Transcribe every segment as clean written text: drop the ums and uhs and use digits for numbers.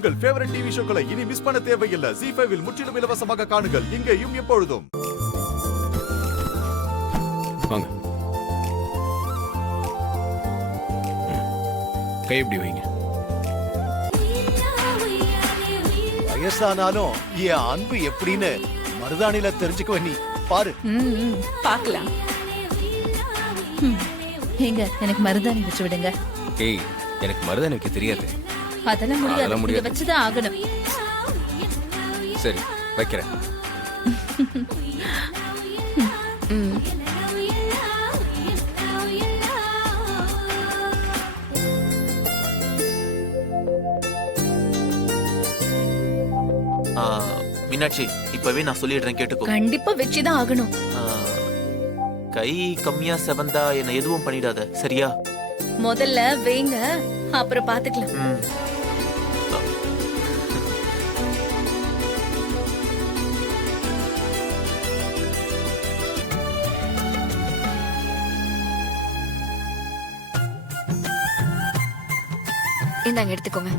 உங்கள் favourite TV ஷோக்களை இனி miss பண்ண தேவையில்லை. ZEE5 இல் முற்றிலும் இலவசமாக காணுங்கள். இங்கேயும் எப்பொழுதும். வாங்க. கை எப்படி வைங்க. வயசானாலும் என் அன்பு எப்படின்னு மருதாணில தெரிஞ்சுக்குவ நீ பாரு. பார்க்கலாம். ஏங்க எனக்கு மருதாணி வச்சு விடுங்க. ஏய், எனக்கு மருதாணி வைக்க தெரியாது. அதெல்லாம் முடியாது. இத வச்சுதான் ஆகணும். சரி, வைக்கிறேன். மீனாட்சி, இப்பவே நான் சொல்லிடுறேன், கேட்டுக்கோ. கண்டிப்பா வச்சுதான் ஆகணும். கை கம்மியா செவந்தா என்ன எதுவும் பண்ணிடாத, சரியா? முதல்ல வேங்க, அப்புறம் பாத்துக்கலாம். இந்தாங்க, எடுத்துக்கோங்க.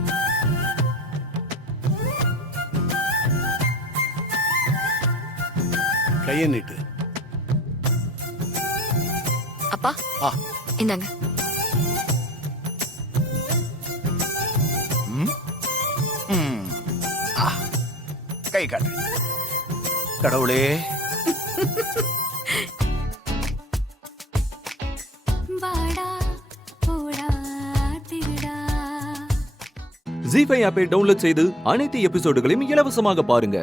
கைய நீட்டு. அப்பா, இந்தாங்க. கை காட்டு. கடவுளே, ZEE5 ஆப்பை டவுன்லோட் செய்து அனைத்து எபிசோடுகளையும் இலவசமாக பாருங்க.